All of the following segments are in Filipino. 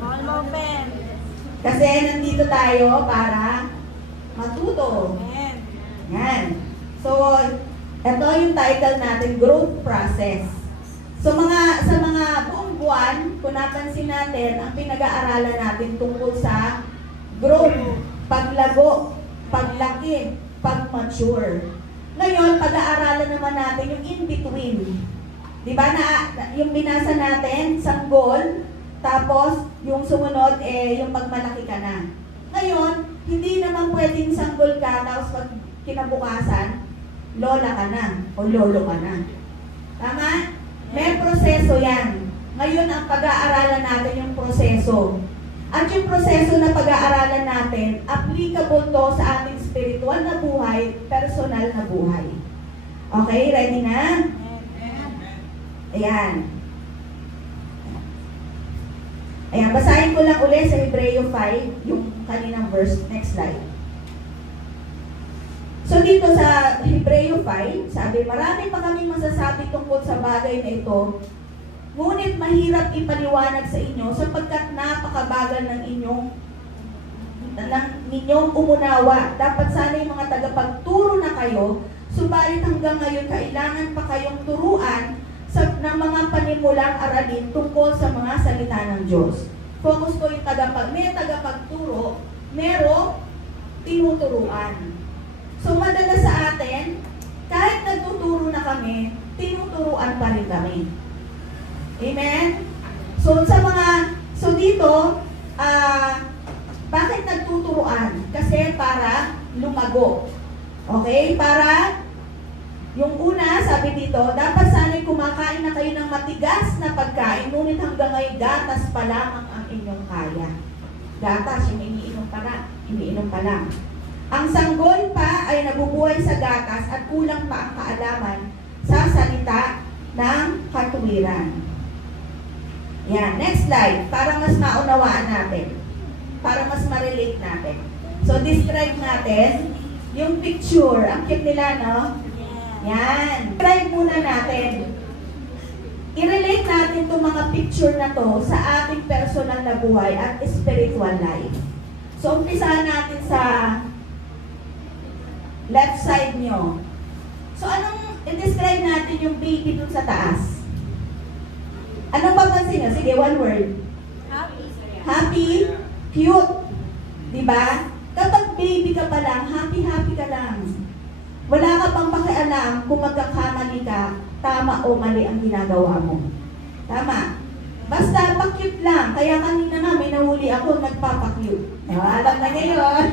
All open. Kasi nandito tayo para matuto. Amen. Yan. So, ito yung title natin, Growth Process. So, sa mga buong buwan, kung napansin natin, ang pinag-aaralan natin tungkol sa growth, paglago, paglaki, pag-mature. Ngayon, pag-aaralan naman natin yung in-between. Diba yung binasa natin, sanggol, tapos yung sumunod, yung pagmalaki ka na. Ngayon, hindi naman pwedeng sanggol ka, tapos pag kinabukasan, lola ka na, o lolo ka na. Tama? May proseso yan. Ngayon, ang pag-aaralan natin yung proseso. At yung proseso na pag-aaralan natin, applicable to sa ating spiritual na buhay, personal na buhay. Okay, ready na? Ayan. Ayan, basahin ko lang ulit sa Hebreo 5, yung kaninang verse. Next slide. So dito sa Hebreo 5, sabi, marami pa kaming masasabi tungkol sa bagay na ito, ngunit mahirap ipaliwanag sa inyo sapagkat napakabagal ng ninyong umunawa. Dapat sana yung mga tagapagturo na kayo, subalit hanggang ngayon kailangan pa kayong turuan ng mga panimulang aralin tungkol sa mga salita ng Diyos. Focus ko yung may tagapagturo, merong tinuturuan. So, madalas sa atin, kahit nagtuturo na kami, tinuturuan pa rin kami. Amen? So dito, bakit nagtuturuan? Kasi para lumago. Okay? Para, yung una, sabi dito, dapat sana'y kumakain na kayo ng matigas na pagkain, ngunit hanggang ngayon, gatas pa lamang ang inyong kaya. Gatas, yung iniinom pa lang. Ang sanggol pa ay nabubuhay sa gatas at kulang pa ang kaalaman sa salita ng katuwiran. Yan, next slide, para mas maunawaan natin. Para mas ma-relate natin. So, describe natin yung picture. Ang cute nila, no? Yan. Describe muna natin. I-relate natin itong mga picture na to sa ating personal na buhay at spiritual life. So, umpisahan natin sa left side nyo. So, anong i-describe natin yung baby dun sa taas? Anong papansin nyo? Sige, one word. Happy. Happy, cute. Diba? Kapag baby ka pa lang, happy-happy ka lang. Wala ka pang pakialam kung magkakamali ka, tama o mali ang ginagawa mo. Tama? Basta pa-cute lang. Kaya kanina nga may nahuli ako, nagpapa-cute. Alam na niya yun.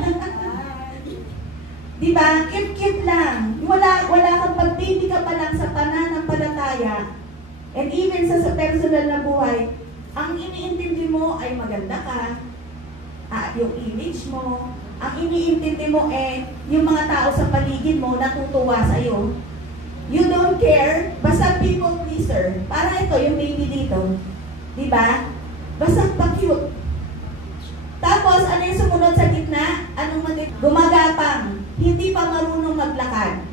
Diba? Cute-cute lang. Wala kang pag-baby ka pa lang sa pananampalataya. And even sa personal na buhay, ang iniintindi mo ay maganda ka. Yung image mo. Ang iniintindi mo yung mga tao sa paligid mo natutuwa sa'yo. You don't care. Basta people pleaser. Para ito, yung baby dito. Diba? Basta pa-cute. Tapos, ano yung sumunod sa gitna? Gumagapang. Hindi pa marunong maglakad.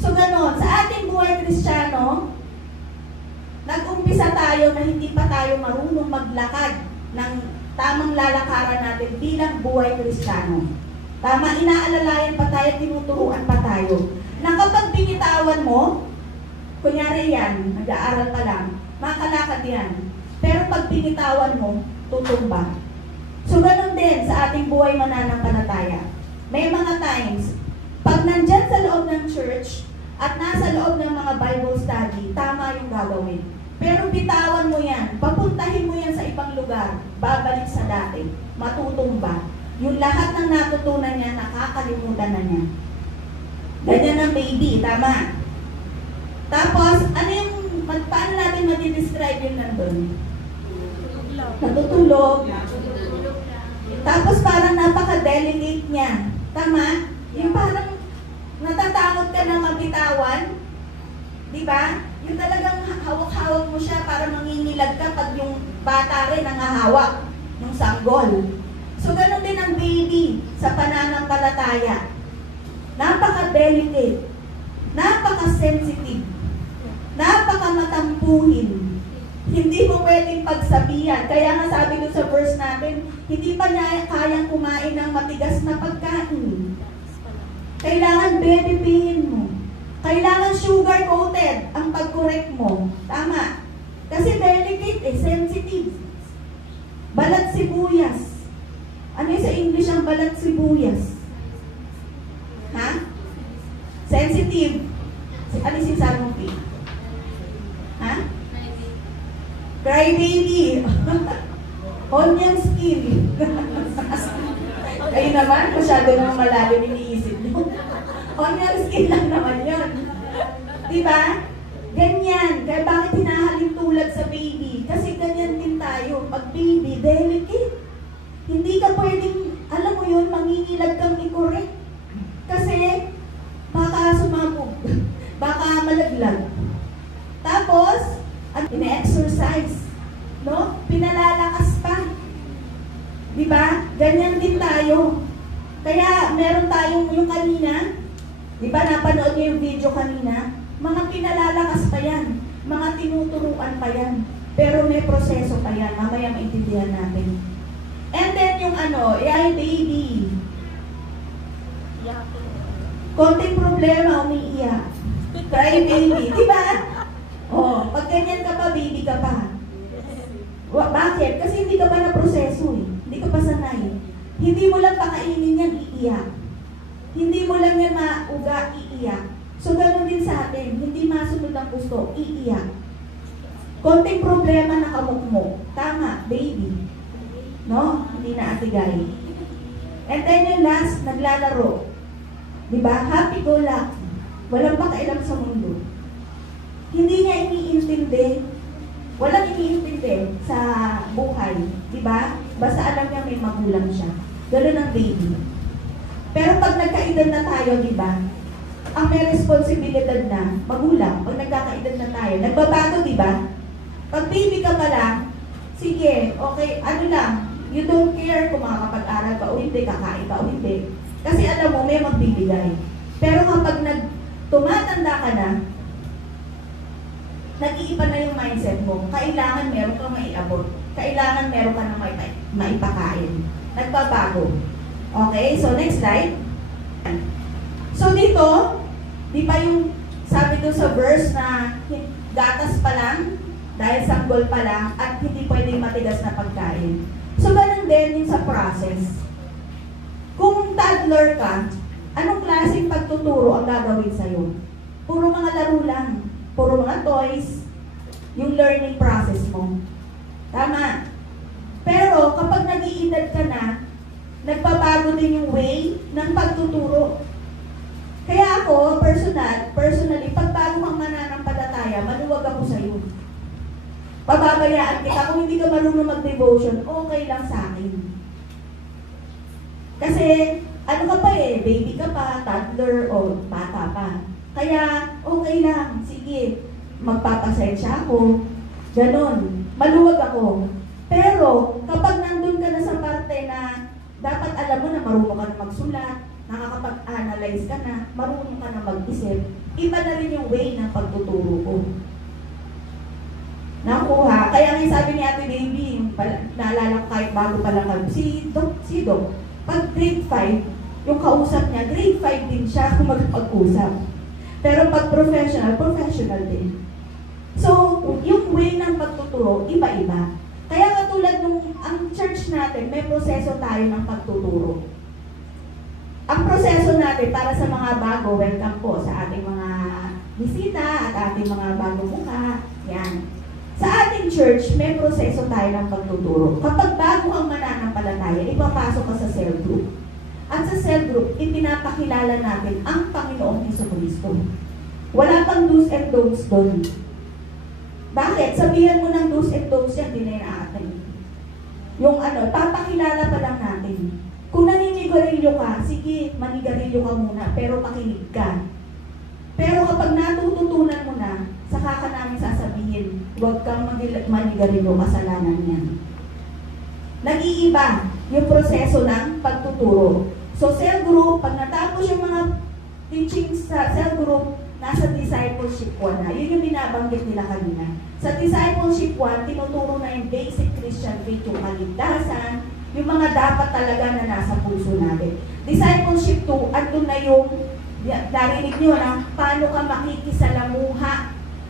So, ganon. Sa ating buhay Kristiyano, nag-umpisa tayo na hindi pa tayo marunong maglakad ng tamang lalakaran natin bilang buhay Kristiyano. Tama, inaalalayan pa tayo, tinuturuan pa tayo. Na kapag binitawan mo, kunyari yan, nag-aaral pa lang, makalakad yan. Pero pag binitawan mo, tutumba. So, ganun din sa ating buhay mananampalataya. May mga times, pag nandyan sa loob ng church at nasa loob ng mga Bible study, tama yung gagawin. Pero bitawan mo yan, papuntahin mo yan sa ibang lugar, babalik sa dati, matutumba. Yung lahat ng natutunan niya, nakakalimutan na niya. Ganyan ang baby, tama? Tapos, paano natin matidescribe yung nandun? Natutulog. Tapos parang napaka-delicate niya. Tama? Yung parang natatakot ka na mabitawan. Diba? Yung talagang hawak-hawak mo siya para mangingilag ka pag yung bata rin nangahawak ng sanggol. So, ganun din ang baby sa pananampalataya. Napaka-delicate, napaka-sensitive, napaka-matampuhin. Hindi mo pwedeng pagsabihan. Kaya nga sabi doon sa verse natin, hindi pa niya kayang kumain ng matigas na pagkain. Kailangan bebepihin mo. Kailangan sugar-coated ang pag-correct mo. Tama. Kasi delicate eh, sensitive. Balat sibuyas. Ano yung sa English ang balat sibuyas? Ha? Sensitive. Ano yung sinasabi mong P? Ha? Cry baby. Onion skin. Kayo naman, masyado nang malalim iniisip nyo. Onion skin lang naman yun. Diba? Ganyan. Kaya bakit hinahalin tulad sa baby? Kasi ganyan din tayo. Pag baby, delicate. Hindi ka pwedeng, alam mo yun, mangingilag kang i-correct. Kasi, baka sumabog. Baka malaglag. Tapos, at ina-exercise. No? Pinalalakas pa. Diba? Ganyan din tayo. Kaya, meron tayong yung kanina, diba, napanood niyo yung video kanina? Mga pinalalakas pa yan. Mga tinuturuan pa yan. Pero may proseso pa yan. Mamaya maintindihan natin. And then yung ano, ay baby. Konting problema, umiiyak. Cry baby. Diba? Oh, pag ganyan ka pa, baby ka pa. Bakit? Kasi hindi ka pa na proseso eh. Hindi ka pa sanay. Hindi mo lang pakainin yan, iiyak. Hindi mo lang yan mauga, iiyak. So, ganoon din sa atin. Hindi masunod ang gusto, iiyak. Konting problema na kamukmo. Tama, baby. No? Hindi na atigay. And then yung last, naglalaro. Diba? Happy-go-lucky. Walang pakailam sa mundo. Hindi niya iniintindi. Walang iniintindi sa buhay. Diba? Basta alam niya may magulang siya. Ganun ang baby. Pero pag nagkaedad na tayo, diba? Ang may responsibilidad na magulang. Pag nagkakaedad na tayo, nagbabago, diba? Pag baby ka pa lang, sige, okay, ano lang, you don't care kung makakapag-aral ka o hindi, kakain ka o hindi. Kasi alam mo, may magbibigay. Pero kapag tumatanda ka na, nag-iiba na yung mindset mo. Kailangan meron kang maiabot. Kailangan meron ka na maipakain. Nagbabago. Okay, so next slide. So dito, di ba yung sabi doon sa verse na gatas pa lang, dahil sanggol pa lang, at hindi pwedeng matigas na pagkain. So ganun din yung sa process. Kung toddler ka, anong klaseng pagtuturo ang gagawin sa'yo? Puro mga laro lang. Puro mga toys. Yung learning process mo. Tama. Pero kapag nag-iedad ka na, nagbabago din yung way ng pagtuturo. Kaya ako, personally, pag bago kang mananampalataya, maluwag ako sa'yo. Pababayaan kita. Kung hindi ka marunong mag-devotion, okay lang sa akin. Kasi, ano ka pa eh, baby ka pa, toddler, o bata pa. Kaya, okay lang, sige, magpapasensya ako. Ganon, maluwag ako. Pero, kapag nandun ka na sa parte na dapat alam mo na marunong ka na magsulat, nakakapag-analyze ka na, marunong ka na mag-isip, iba na rin yung way ng pagtuturo ko. Nakuha. Kaya nga sabi ni Ate Baby, naalala ko kahit bago pa lang kami, si Doc, pag grade 5, yung kausap niya, grade 5 din siya kung magpag-usap. Pero pag professional din. So, yung way ng pagtuturo, iba-iba. Kaya katulad nung ang church natin, may proseso tayo ng pagtuturo. Ang proseso natin para sa mga bago, welcome po sa ating mga bisita at ating mga bagong mukha. Yan. Sa ating church, may proseso tayo ng pagtuturo. Kapag bago ang mananampalataya, ipapasok ka sa cell group. At sa cell group, ipinapakilala natin ang Panginoong Jesucristo. Wala pang do's and don'ts doon. Bakit? Sabihan mo ng do's and don'ts yan, di na inaatin. Yung papakilala pa lang natin. Kung naninigarilyo ka, sige, manigarilyo ka muna, pero pakinig ka. Pero kapag natututunan mo na, saka ka namin sasabihin, huwag kang manigarilyo, kasalanan yan. Nag-iiba yung proseso ng pagtuturo. So, cell group, pag natapos yung mga teachings sa cell group, nasa discipleship 1 na. Yun yung binabanggit nila kanina. Sa discipleship 1, tinuturo na yung basic Christian faith, yung kaligtasan, yung mga dapat talaga na nasa puso natin. Discipleship 2, andun na yung, narinig nyo na, paano ka makikisalamuha.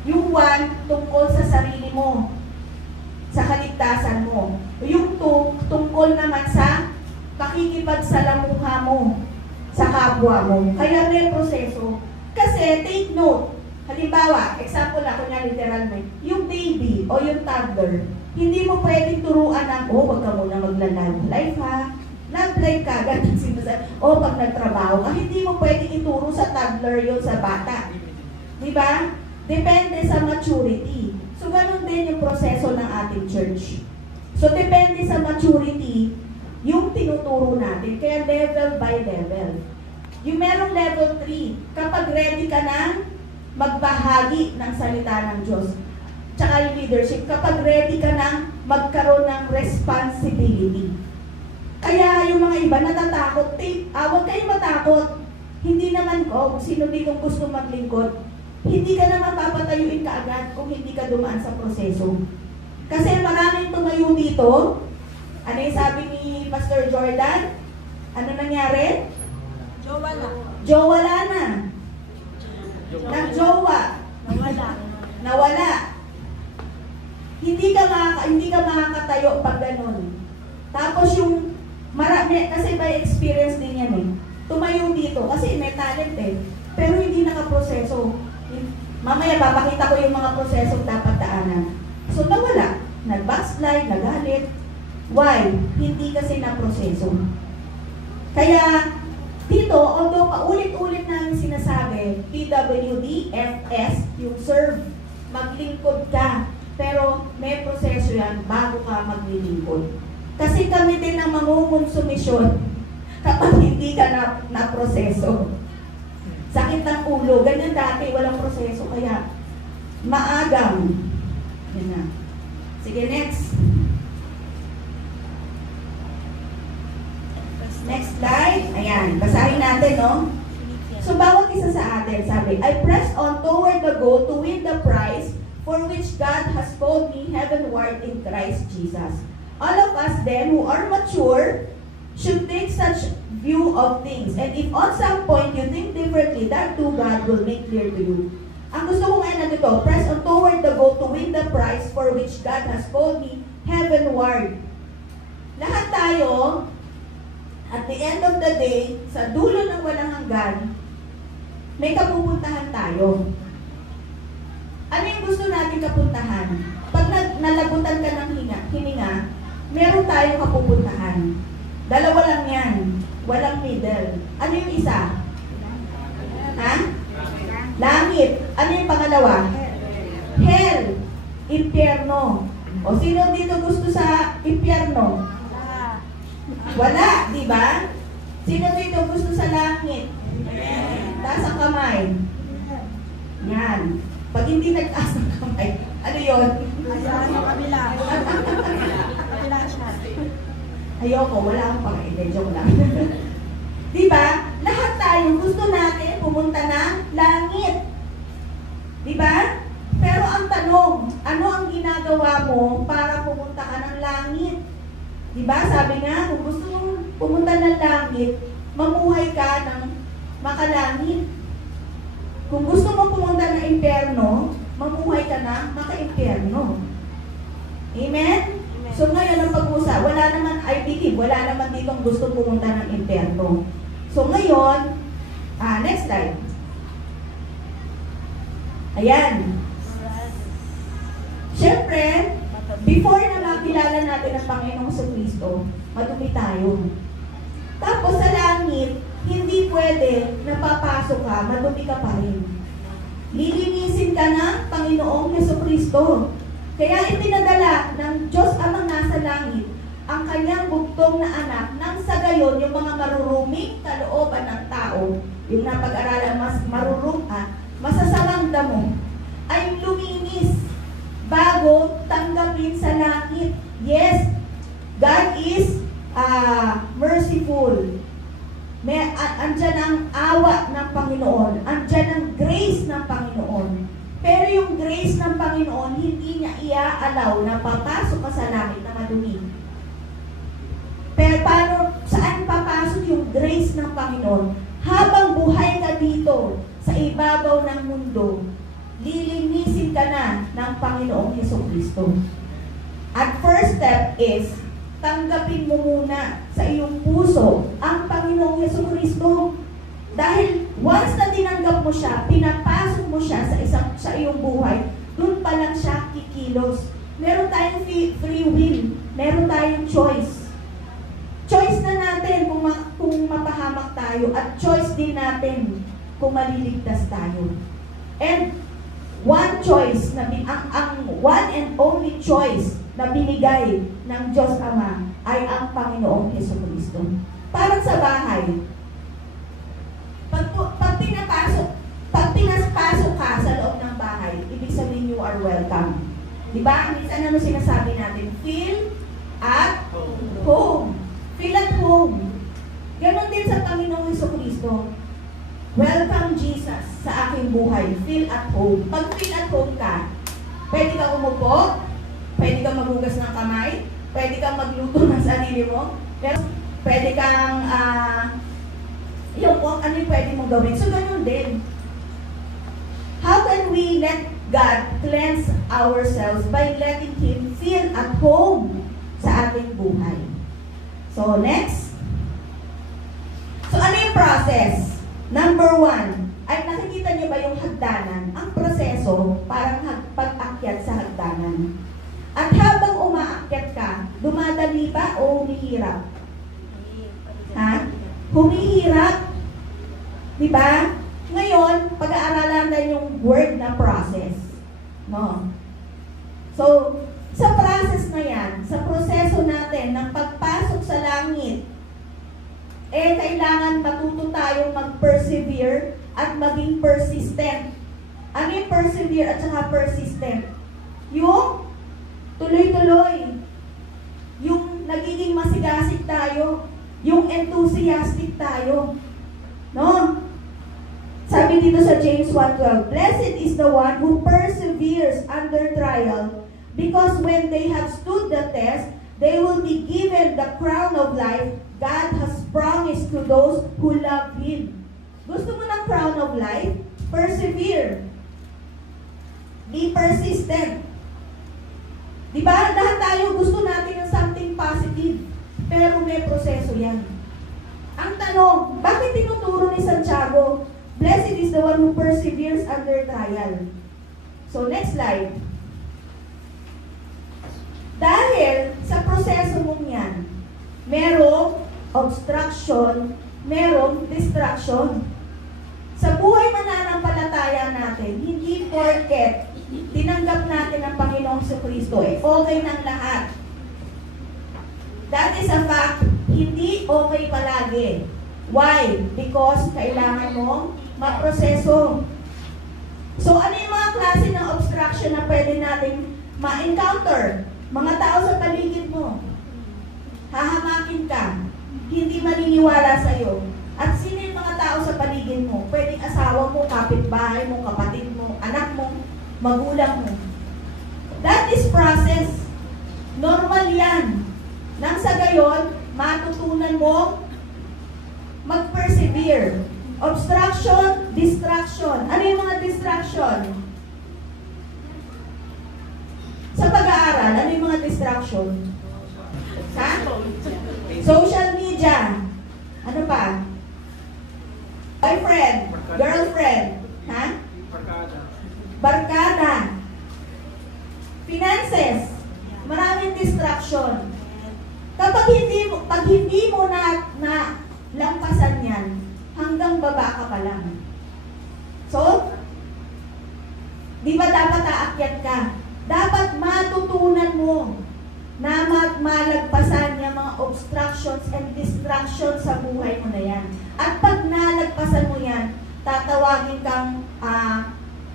Yung 1, tungkol sa sarili mo, sa kaligtasan mo. Yung 2, tungkol naman sa pakikipagsalamuha mo sa kapwa mo. Kaya may proseso. Kasi, take note, halimbawa, example na, kunya literal mo, yung baby o yung toddler, hindi mo pwedeng turuan ng, wag ka muna magla-love life ha, love life ka, ganun sinasabi, pag nagtrabaho ka, hindi mo pwedeng ituro sa toddler yun sa bata. Diba? Depende sa maturity. So, ganun din yung proseso ng ating church. So, depende sa maturity, yung tinuturo natin. Kaya level by level. Yung merong level 3, kapag ready ka na magbahagi ng salita ng Diyos, tsaka yung leadership, kapag ready ka na magkaroon ng responsibility. Kaya yung mga iba natatakot, huwag kayo matakot. Hindi naman kung sino dito gusto maglingkod, hindi ka naman papatayuin kaagad kung hindi ka dumaan sa proseso. Kasi maraming tumayo dito. Ano yung sabi ni Pastor Jordan? Ano nangyari? Jowa na. Nag-jowa. Nawala. Hindi ka makakatayo pag ganun. Tapos yung marami, kasi by experience din yan eh. Tumayo dito kasi may talent eh. Pero hindi nakaproseso. Mamaya papakita ko yung mga proseso dapat daanan. So nawala. Nag-backslide, nagalit. Why? Hindi kasi na-proseso. Kaya, dito, although paulit-ulit namin sinasabi, PWD, FS, yung serve, maglingkod ka. Pero may proseso yan bago ka maglilingkod. Kasi kami din ang mangungonsumisyon kapag hindi ka na-proseso. Sakit ng ulo. Ganyan dati, walang proseso. Kaya, maagang. Yan na. Sige, next. Next slide. Ayan, basahin natin, no? So, bawat isa sa atin, sabi, I press on toward the goal to win the prize for which God has called me heavenward in Christ Jesus. All of us then who are mature should take such view of things. And if on some point you think differently, that too God will make clear to you. Ang gusto ko ngayon dito, press on toward the goal to win the prize for which God has called me heavenward. Lahat tayo, at the end of the day, sa dulo ng walang hanggan, may kapupuntahan tayo. Ano yung gusto natin kapuntahan? Pag nalagutan ka ng hininga, meron tayong kapupuntahan. Dalawa lang yan. Walang middle. Ano yung isa? Ha? Langit. Ano yung pangalawa? Hell. Impyerno. O sino dito gusto sa impyerno? Wala, di ba? Sino dito gusto sa langit? Taas ang kamay. Yan. Pag hindi nagtaas ang kamay, ano yun? Ayan, sa kabila. Kabila siya. Ayoko, wala akong pang-ide. Joke lang. Di ba? Lahat tayo gusto natin pumunta ng langit. Di ba? Pero ang tanong, ano ang ginagawa mo para pumunta ka ng langit? Di ba? Sabi nga, kung gusto mong pumunta ng langit, mamuhay ka ng makalangit. Kung gusto mong pumunta ng impyerno, mamuhay ka na maka-impyerno. Amen? So ngayon ang pag-usap, wala naman, I believe, wala naman ditong gusto pumunta ng impyerno. So ngayon, next slide. Ayan. Siyempre, before na makilala natin ang Panginoong Kristo, madumi tayo. Tapos sa langit, hindi pwede na papasok ka, madumi ka pa rin. Lilinisin ka ng Panginoong Kristo. Kaya ipinadala ng Diyos Amang nasa langit ang kanyang bugtong na anak nang sa gayon yung mga maruruming kalooban ng tao, yung napag-aralan mas masasamang damo, ay luminis bago tanggapin sa langit. Yes, God is merciful. Andyan ang awa ng Panginoon. Andyan ang grace ng Panginoon. Pero yung grace ng Panginoon, hindi niya iaalaw na papasok ka sa langit na madumi. Pero saan papasok yung grace ng Panginoon? Habang buhay ka dito, sa ibabaw ng mundo, lilinisin ka na ng Panginoong Hesukristo. At first step is, tanggapin mo muna sa iyong puso ang Panginoong Hesukristo. Dahil once na tinanggap mo siya, pinapasok mo siya sa iyong buhay, doon pa lang siya kikilos. Meron tayong free will, meron tayong choice. Choice na natin kung mapahamak tayo, at choice din natin kung maliligtas tayo. And one choice, ang one and only choice na binigay ng Diyos Ama ay ang Panginoong Hesukristo. Parang sa bahay, pag pinaspasok ka sa loob ng bahay, ibig sabihin you are welcome. Diba? Minsan ano sinasabi natin? Feel at home. Feel at home. Ganon din sa Panginoong Hesukristo. Welcome Jesus sa aking buhay. Feel at home. Pag feel at home ka, pwede kang umupo, pwede kang maghugas ng kamay, pwede kang magluto ng sarili mo, pero pwede kang ano yung pwede mong gawin. So, ganun din. How can we let God cleanse ourselves? By letting Him feel at home sa ating buhay. So, next. So, ano yung process? Number 1. Ay, nakikita niyo ba yung hagdanan? Ang proseso, parang pag-akyat sa hagdanan. At habang umaakyat ka, dumadali ba o humihirap? Ha? Humihirap. Diba? Ngayon, pag-aaralan na yung word na process. No? So, sa process na yan, sa proseso natin ng pagpasok sa langit, kailangan matuto tayong mag-persevere at maging persistent. Ano yung persevere at saka persistent? Yung tuloy-tuloy. Yung nagiging masigasig tayo. Yung enthusiastic tayo. No? Sabi dito sa James 1:12, Blessed is the one who perseveres under trial, because when they have stood the test, they will be given the crown of life God has promised to those who love Him. Gusto mo ng crown of life? Persevere. Be persistent. Diba? Lahat tayo gusto natin ng something positive, pero may proseso yan. Ang tanong, bakit tinuturo ni Santiago, Blessed is the one who perseveres under trial? So, next slide. Dahil sa proseso mong yan, merong obstruction, merong distraction. Sa buhay mananampalataya natin, hindi porket tinanggap natin ang Panginoong Jesucristo, okay ng lahat. That is a fact, hindi okay palagi. Why? Because kailangan mong maproseso. So, ano yung mga klase ng obstruction na pwede natin ma-encounter? Mga tao sa paligid mo. Hahamakin ka. Hindi maniniwala sa'yo. At sino yung mga tao sa paligid mo? Pwedeng asawa mo, kapitbahay mo, kapatid mo, anak mo, magulang mo. That is process. Normal yan. Nang sa gayon, matutunan mo mag-persevere. Obstruction, distraction. Ano yung mga distraction? Sa pag-aaral, ano yung mga distraction? Ha? Social media. Ano pa? Boyfriend, girlfriend. Ha? Barkada. Finances. Maraming distraction. Pag hindi mo na lampasan yan, hanggang baba ka pa lang. So, di ba dapat aakyat ka? Dapat matutunan mo na malagpasan yung mga obstructions and distractions sa buhay mo na yan. At pag nalagpasan mo yan, tatawagin kang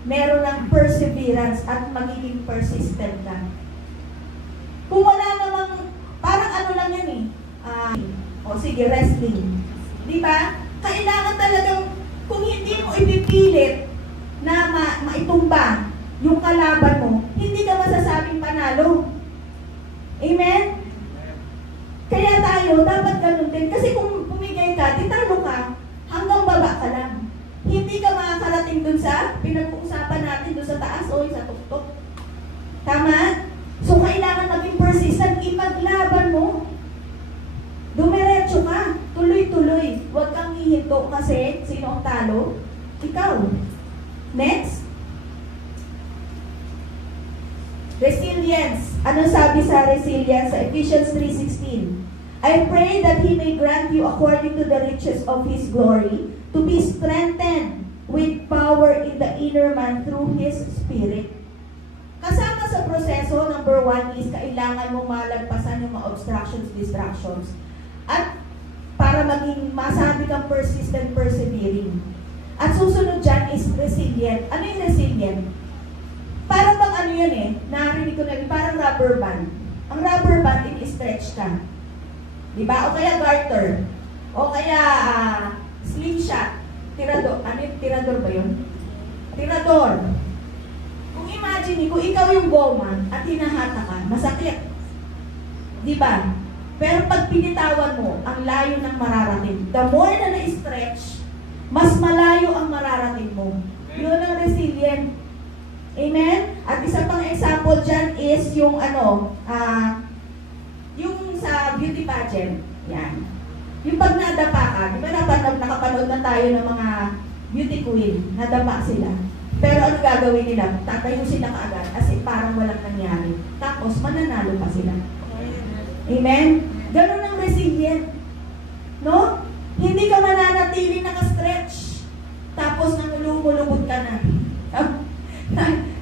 meron ng perseverance at magiging persistent ka. Kung wala namang, parang ano lang yan o sige, wrestling. Di ba? Kailangan talagang, kung hindi mo ipipilit na maitumba yung kalaban mo, hindi ka masasabing panalo. Amen? Kaya tayo, dapat ganun din. Kasi kung pumigay ka, titalo ka, hanggang baba ka lang. Hindi ka makakarating dun sa pinag-uusapan natin dun sa taas o sa tuktok. Tama? So, kailangan maging persistent, ipaglaban mo. Dumiretso ka, tuloy-tuloy. Huwag kang hihinto kasi sino ang talo? Ikaw. Next. Resilience. Ano sabi sa resilience sa Ephesians 3:16? I pray that He may grant you according to the riches of His glory to be strengthened with power in the inner man through His Spirit. Kasama sa proseso, number 1 is kailangan mong malagpasan yung mga obstructions, distractions. At para maging masabi kang persistent, persevering. At susunod dyan is resilient. Ano yung resilient? Parang bang ano yun eh, narinig ko na yun, parang rubber band. Ang rubber band, in-stretch ka. Diba? O kaya garter. O kaya slingshot. Tirador. Ano yung tirador ba yun? Tirador. Kung imagine, kung ikaw yung goma at hinahata ka, masakit. Diba? Pero pag pinitawan mo, ang layo ng mararating. The more na na-stretch, mas malayo ang mararating mo. Yun ang resilient. Amen? At isa pang example dyan is yung yung sa beauty pageant. Yan. Yung pag nadapa ka, di ba nakapanood na tayo ng mga beauty queen, nadapa sila. Pero ano gagawin nila? Tatayo sila kaagad as in parang walang nangyari. Tapos mananalo pa sila. Amen? Ganun ang resilient. No? Hindi ka mananatili naka-stretch. Tapos nangulubot ka na.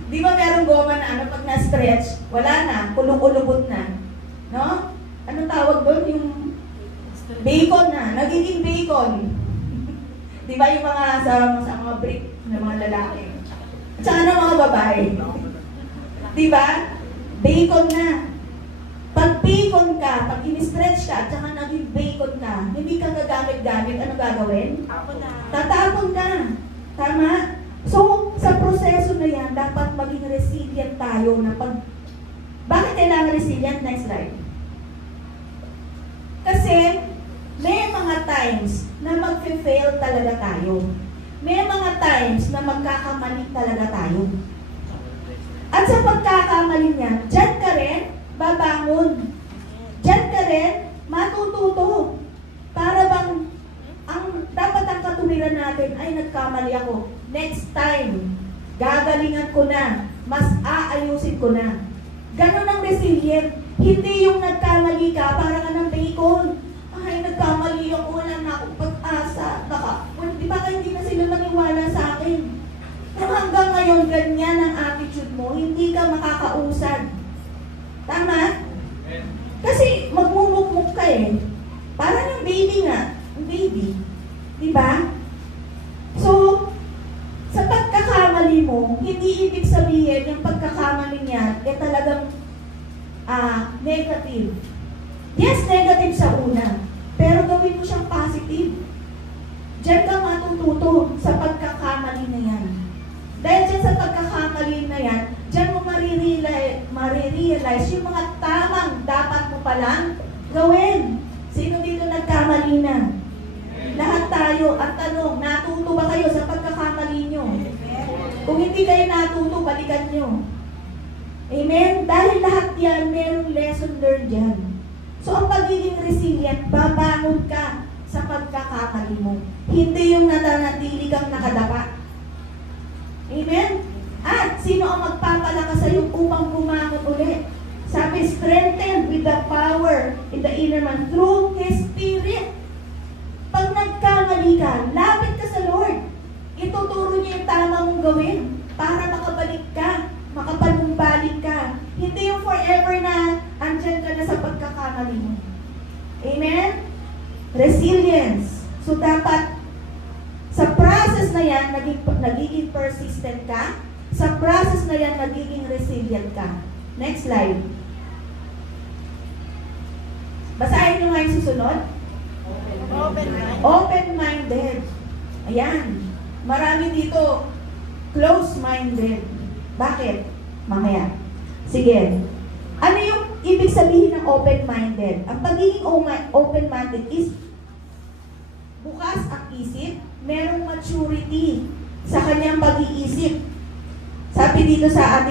Di ba merong goma na pag na-stretch, wala na, kulubot na. No? Anong tawag doon? Yung bacon na. Nagiging bacon. Di ba yung mga sa mga brick na mga lalaki? At saka ng mga babae. Di ba? Bacon na. Pag bacon ka, pag in-stretch ka, at saka naging bacon ka, hindi ka gagamit-gamit, ano gagawin? Tatapon ka. Tama? So, sa proseso na yan, dapat maging resilient tayo na pag... Bakit kailangan resilient? Next slide. Kasi, may mga times na mag-fail talaga tayo. May mga times na magkakamali talaga tayo. At sa pagkakamali niyan, dyan ka rin, babangon. Diyan ka rin, matututo. Para bang, dapat ang katuwiran natin ay nagkamali ako. Next time, gagalingan ko na. Mas aayusin ko na. Ganon ang resilient. Hindi yung nagkamali ka, para ka ng bacon. Ay, nagkamali ako, wala na akong pag-asa. Di ba hindi na sila maniwala sa akin? Pero hanggang ngayon, ganyan ang attitude mo, hindi ka makakausad. Tama? Kasi magmumukmuk ka eh. Parang yung baby nga. Yung baby. Diba? So, sa pagkakamali mo, hindi ibig sabihin yung pagkakamali niya eh talagang negative. Yes, negative sa una. Pero gawin mo siyang positive. Diyan ka matututo sa pagkakamali na yan. Dahil dyan sa pagkakamali na yan, diyan mo marirealize yung mga tamang dapat mo palang gawin. Sino dito nagkamali na? Lahat tayo. Ang tanong, natuto ba kayo sa pagkakamali nyo? Kung hindi kayo natuto, balikan nyo. Amen? Dahil lahat yan, merong lesson learned dyan. So, ang pagiging resilient, babangon ka sa pagkakamali mo. Hindi yung nananatili kang nakadapa. Amen? At sino ang magpapalakas sa iyo upang bumangon ulit? Sabi, strengthened with the power in the inner man through His Spirit. Pag nagkamali ka, lapit ka sa Lord. Ituturo niya yung tama mong gawin para makabalik ka, makapanumbalik ka. Hindi yung forever na andyan ka na sa pagkakamali mo. Amen? Resilience. So dapat sa process na yan, nagiging persistent ka. Sa process na yan, nagiging resilient ka. Next slide. Basahin nyo nga yung susunod. Open-minded. Ayan. Marami dito, close-minded. Bakit? Mamaya. Sige. Ano yung ibig sabihin ng open-minded? Ang pagiging open-minded is bukas ang isip, merong maturity sa kanyang pag-iisip. Sabi dito sa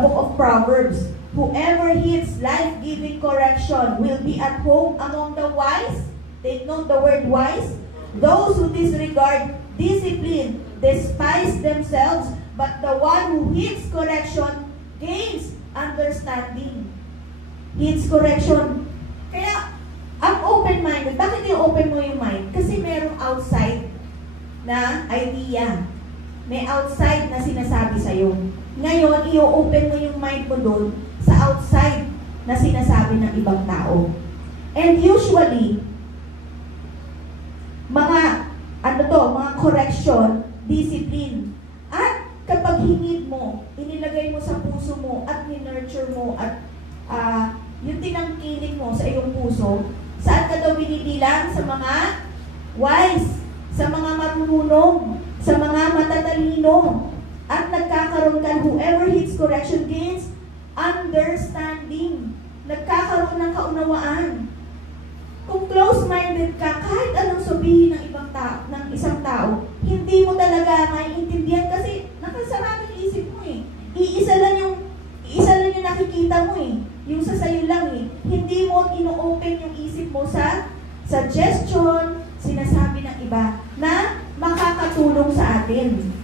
Book of Proverbs, whoever heeds life-giving correction will be at home among the wise. Take note the word wise. Those who disregard discipline despise themselves, but the one who heeds correction gains understanding. Heeds correction. Kaya, ang open-minded, bakit yung open mo yung mind? Kasi merong outside na idea. May outside na sinasabi sa'yo. Ngayon, i-open mo yung mind mo doon sa outside na sinasabi ng ibang tao. And usually, mga correction, discipline. At kapag hinid mo, inilagay mo sa puso mo at ninurture mo at yung tinangkiling mo sa iyong puso, saan ka daw binibilang? Sa mga wise, sa mga marunong, sa mga matatalino. At nagkakaroon ka, whoever heeds correction gains understanding. Nagkakaroon ng kaunawaan. Kung close-minded ka, kahit anong sabihin ng isang tao, hindi mo talaga maiintindihan kasi nakasarado yung isip mo eh. Iisa lang yung nakikita mo eh. Yung sa sayo lang eh. Hindi mo ino-open yung isip mo sa suggestion, sinasabi ng iba na makakatulong sa atin.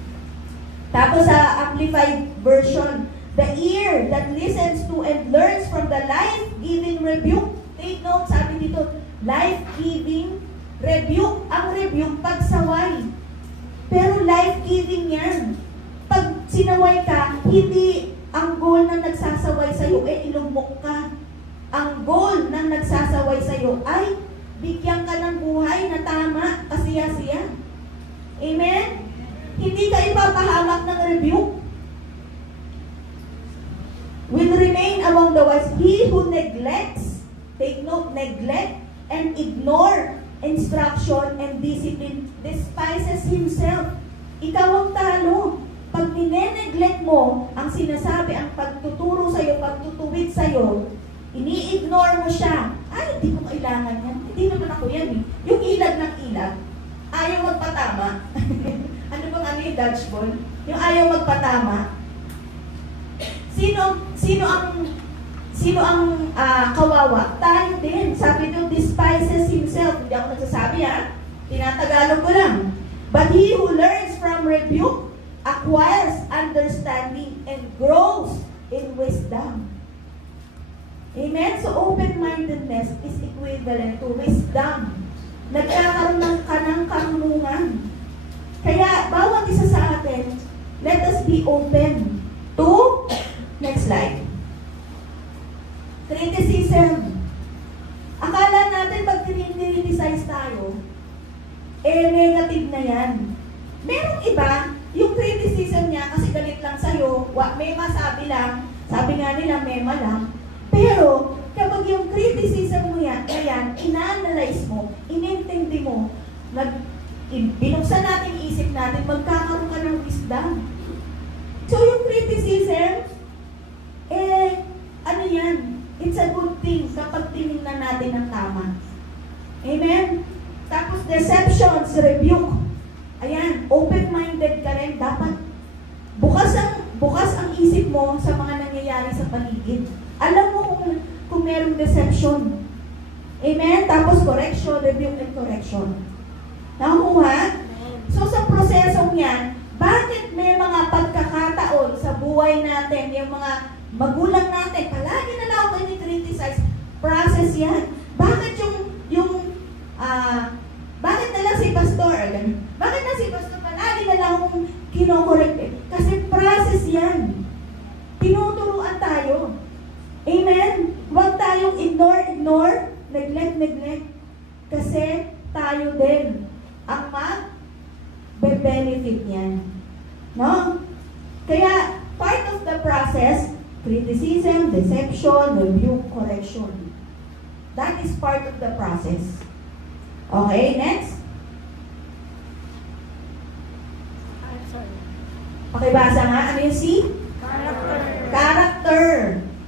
Tapos sa Amplified Version, the ear that listens to and learns from the life-giving rebuke. Take note, sabi dito, life-giving rebuke. Ang rebuke, pagsaway. Pero life-giving yan. Pag sinaway ka, hindi ang goal ng nagsasaway sa'yo ilumok ka. Ang goal ng nagsasaway sa'yo ay bigyan ka ng buhay na tama, kasiya-siya. Amen? Hindi ka ipapahamak ng rebuke. Will remain among the wise. He who neglects, take note, neglect and ignore instruction and discipline despises himself. Ikaw ang talo. Pag nineneglect mo ang sinasabi, ang pagtuturo sa'yo, pagtutuwid sa'yo, ini-ignore mo siya. Ay, hindi ko kailangan yan. Hindi naman ako yan eh. Yung ilag ng ilag, ayaw magpatama. Ano bang yung dodgeball? Yung ayaw magpatama. Sino ang kawawa? Tayo din. Sabi doon, despises himself. Hindi ako nagsasabi ha. Tinatagalog ko lang. But he who learns from rebuke acquires understanding and grows in wisdom. Amen? So open-mindedness is equivalent to wisdom. Nagkakaroon ng kanang karunungan. Kaya, bawat isa sa atin, let us be open to, next slide, criticism. Akala natin pag criticize tayo, negative na yan. Merong iba, yung criticism niya kasi galit lang sa'yo, may masabi lang, sabi nga nila, mema lang. Pero, kapag yung criticism mo yan, ina-analyze mo, inintindi mo, binuksan natin yung isip natin, magkakaroon ka ng wisdom. So, yung criticism, ano yan? It's a good thing kapag tinignan natin ng tama. Amen? Tapos, deceptions, rebuke. Ayan, open-minded ka rin. Dapat bukas ang isip mo sa mga nangyayari sa paligid. Alam mo kung merong deception. Amen? Tapos correction, rebuke and correction. Nakuha? So sa prosesong yan, bakit may mga pagkakataon sa buhay natin, yung mga magulang natin, palagi na lang ako criticize, process yan. Bakit bakit na lang si pastor? Bakit na si pastor palagi na lang akong kinokorek? Kasi process yan. Tinuturuan tayo. Amen? Huwag tayong ignore, neglect. Kasi tayo din ang mag-benefit niyan. No? Kaya, part of the process, criticism, deception, rebuke, correction. That is part of the process. Okay, next. Pakibasa nga, ano yung C? Character. Character.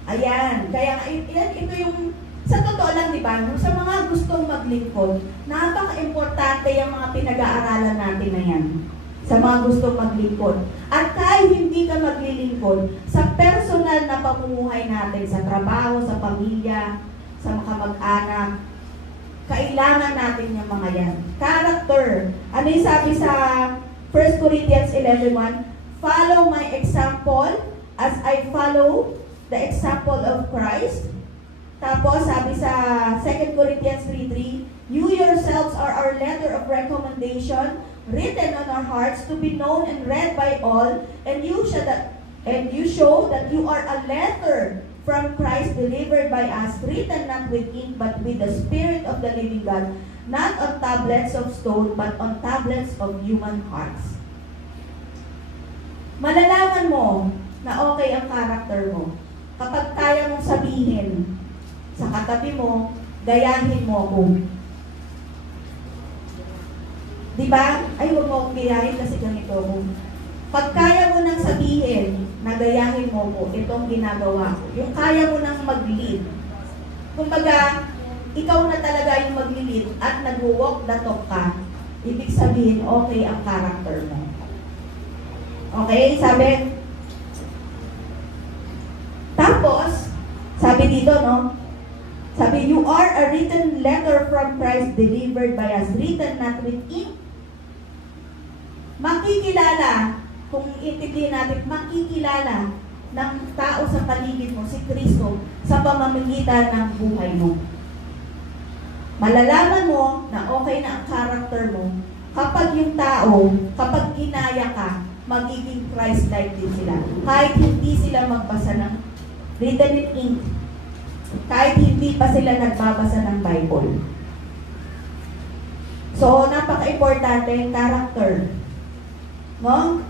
Ayan. Kaya ito yung, sa totoo lang, di ba, sa mga gustong maglingkod, napaka-importante yung mga pinag-aaralan natin na yan. Sa mga gustong maglingkod. At kahit hindi ka maglilingkod, sa personal na pamumuhay natin, sa trabaho, sa pamilya, sa mga kamag-anak, kailangan natin yung mga yan. Character. Ano yung sabi sa 1 Corinthians 11:1? Follow my example as I follow the example of Christ. Tapos, sabi sa 2 Corinthians 3:3, you yourselves are our letter of recommendation, written on our hearts, to be known and read by all, and you show that you are a letter from Christ, delivered by us, written not with ink, but with the Spirit of the living God, not on tablets of stone, but on tablets of human hearts. Malalaman mo na okay ang character mo kapag kaya mong sabihin sa katabi mo, gayahin mo ako. Diba? Ay, huwag mo akong gayahin kasi ganito ako. Pag kaya mo nang sabihin na gayahin mo ako, itong ginagawa ko. Yung kaya mo nang mag-lead. Kumbaga, ikaw na talaga yung mag-lead at nag-walk the talk ka. Ibig sabihin, okay ang character mo. Okay, sabi. Tapos, sabi dito, no? Sabi, you are a written letter from Christ, delivered by us, written not with ink. Makikilala, kung intindihin natin, makikilala ng tao sa paligid mo, si Kristo, sa pamamagitan ng buhay mo. Malalaman mo na okay na ang character mo kapag yung tao, kapag ginaya ka, magiging Christ-like din sila. Kahit hindi sila magbasa ng written in ink. Kahit hindi pa sila nagbabasa ng Bible. So, napaka-importante yung character. No?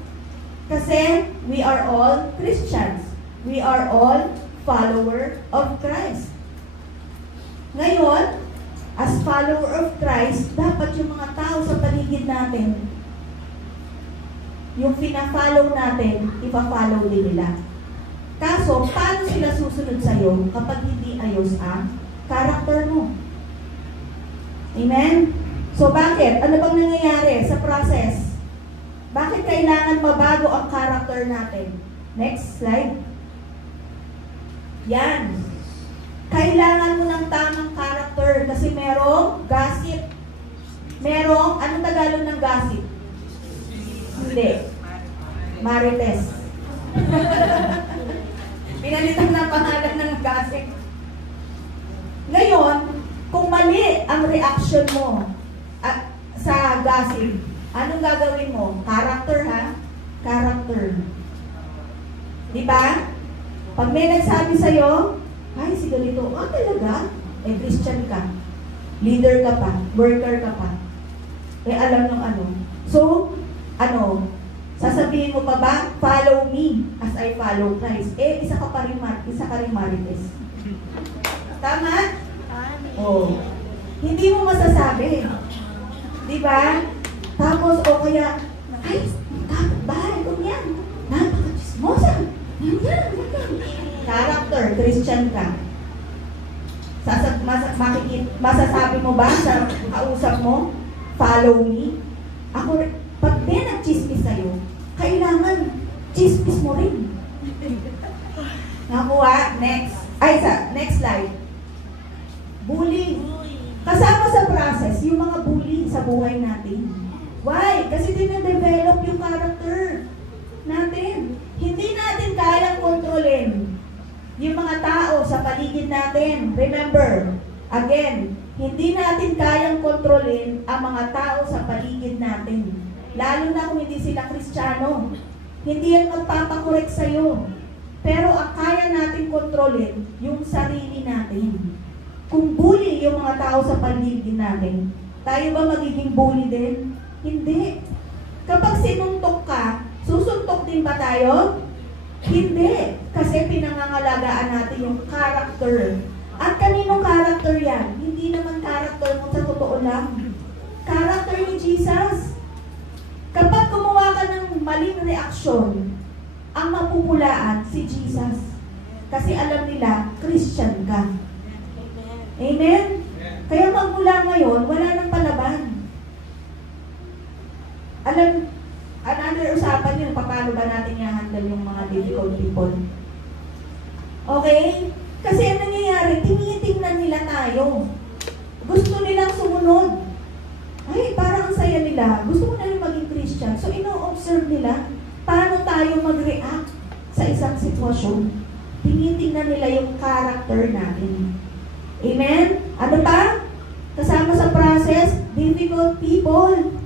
Kasi, we are all Christians. We are all follower of Christ. Ngayon, as follower of Christ, dapat yung mga tao sa paligid natin, yung pina-follow natin, ipa-follow din nila. Kaso, paano sila susunod sa'yo kapag hindi ayos ang character mo? Amen? So, bakit? Ano bang nangyayari sa process? Bakit kailangan mabago ang character natin? Next slide. Yan. Kailangan mo ng tamang character kasi merong gossip. Merong, anong Tagalog ng gossip? Hindi. Marites. Pinalitan ng pangalan ng gossip. Ngayon, kung mali ang reaction mo sa gossip, anong gagawin mo? Character, ha? Character. Diba? Pag may nagsabi sa'yo, ay, si ganito, talaga? Christian ka. Leader ka pa. Worker ka pa. Alam nung ano. So, sasabihin mo pa ba, follow me as I follow Christ. Isa ka rin marites. Tama? Oh. Hindi mo masasabi. Diba? Tapos, kaya, ay, bahay ko niyan. Napaka-chismosa. Character, Christian ka. Masasabi mo ba sa kausap mo, follow me? Ako, pag may nag-chismis sa'yo, kailangan chismis mo rin. Nakuha? Next slide. Bullying. Kasama sa process, yung mga bully sa buhay natin. Why? Kasi din-develop yung character natin. Hindi natin kayang kontrolin yung mga tao sa paligid natin. Remember, again, hindi natin kayang kontrolin ang mga tao sa paligid natin. Lalo na kung hindi sila Kristiyano. Hindi yan magpapakorek sa'yo. Pero ang kaya natin kontrolin, yung sarili natin. Kung bully yung mga tao sa paligid natin, tayo ba magiging bully din? Hindi. Kapag sinuntok ka, susuntok din ba tayo? Hindi. Kasi pinangangalagaan natin yung character. At kaninong character yan? Hindi naman character mo sa totoo lang. Jesus. Kapag gumawa ka ng maling reaksyon, ang mapupulaan si Jesus. Kasi alam nila, Christian ka. Amen? Kaya magmula ngayon, wala nang palaban. Alam, another usapan yun, paano ba natin i-handle yung mga difficult people. Okay? Kasi ang nangyayari, tinitingnan nila tayo. Gusto nilang sumunod. Ay, parang ang saya nila. Gusto mo na rin maging Christian. So, ino-observe nila paano tayo mag-react sa isang sitwasyon. Tinitingnan nila yung character natin. Amen? Ano pa? Kasama sa process, difficult people.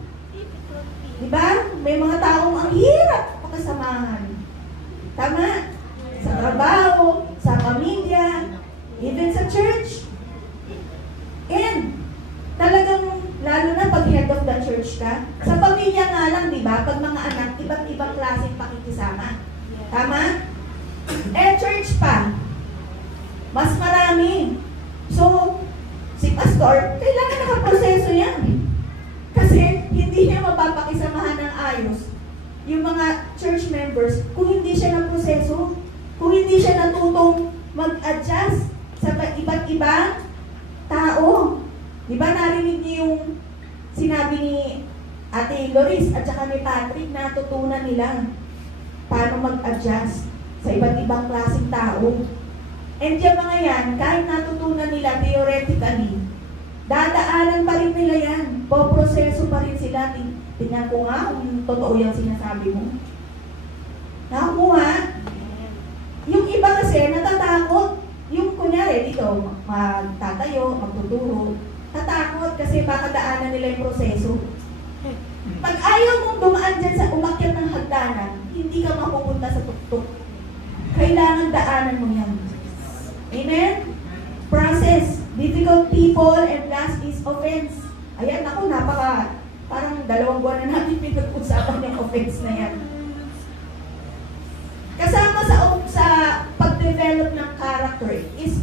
Diba? May mga taong ang hirap makasamahan. Tama? Sa trabaho, sa pamilya, even sa church. And, talagang, lalo na pag head of the church ka, sa pamilya nga lang, diba? Pag mga anak, iba't ibang klaseng pakikisama. Tama? Eh, church pa. Mas marami. So, si pastor, kailangan nakaproseso yan. Kasi, hindi niya mapapakisamahan ng ayos yung mga church members kung hindi siya naproseso, kung hindi siya natutong mag-adjust sa iba't ibang tao. Diba narinig niyo yung sinabi ni Ate Loris at saka ni Patrick, natutunan nila paano mag-adjust sa iba't ibang klaseng tao. And yung mga yan, kahit natutunan nila theoretically, dadaanan pa rin nila yan. Poproseso pa rin sila. Tingnan ko nga kung totoo yung sinasabi mo. Nakuha. Yung iba kasi natatakot. Yung kunyari dito, magtatayo, magtuturo. Tatakot kasi baka daanan nila yung proseso. Pag ayaw mong dumaan dyan sa umakyat ng hagdanan, hindi ka mapupunta sa tuktok. Kailangan daanan mo yan. Amen? Process. Difficult people, and last is offense. Ayan, ako, parang 2 buwan na natin pinag-usapan yung offense na yan. Kasama sa pag-develop ng character is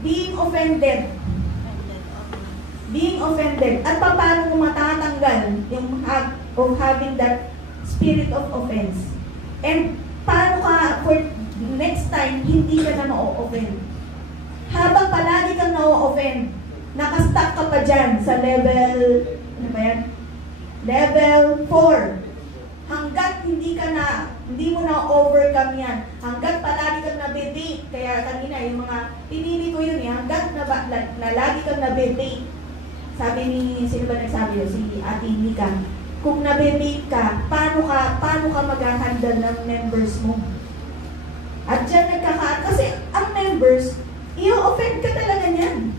being offended. Being offended. At paano mo matatanggal yung having that spirit of offense. And paano ka, for next time, hindi ka na ma-offend. Habang palagi kang na-offend, nakastuck ka pa dyan sa level, ano ba yan? Level 4. Hanggat hindi mo na-overcome yan. Hanggat palagi kang nabibake. Kaya kanina, yung mga, pinili ko yun hanggat na lagi kang nabibake. Sabi ni, sino ba nagsabi yun? Si Ate Nika. Kung nabibake ka, paano ka mag-handle ng members mo? At dyan kasi ang members, i-offend ka talaga niyan.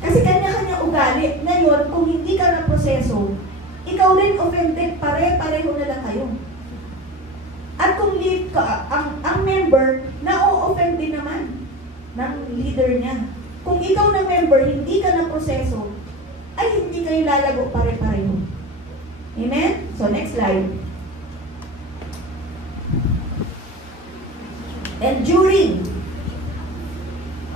Kasi kanya-kanya ugali. Ngayon, kung hindi ka na proseso, ikaw rin offended, pare-pareho na lang kayo. At kung lead ka, ang member, na-offend din naman ng leader niya. Kung ikaw na member, hindi ka na proseso, ay hindi kayo lalago pare-pareho. Amen? So, next slide. Enduring.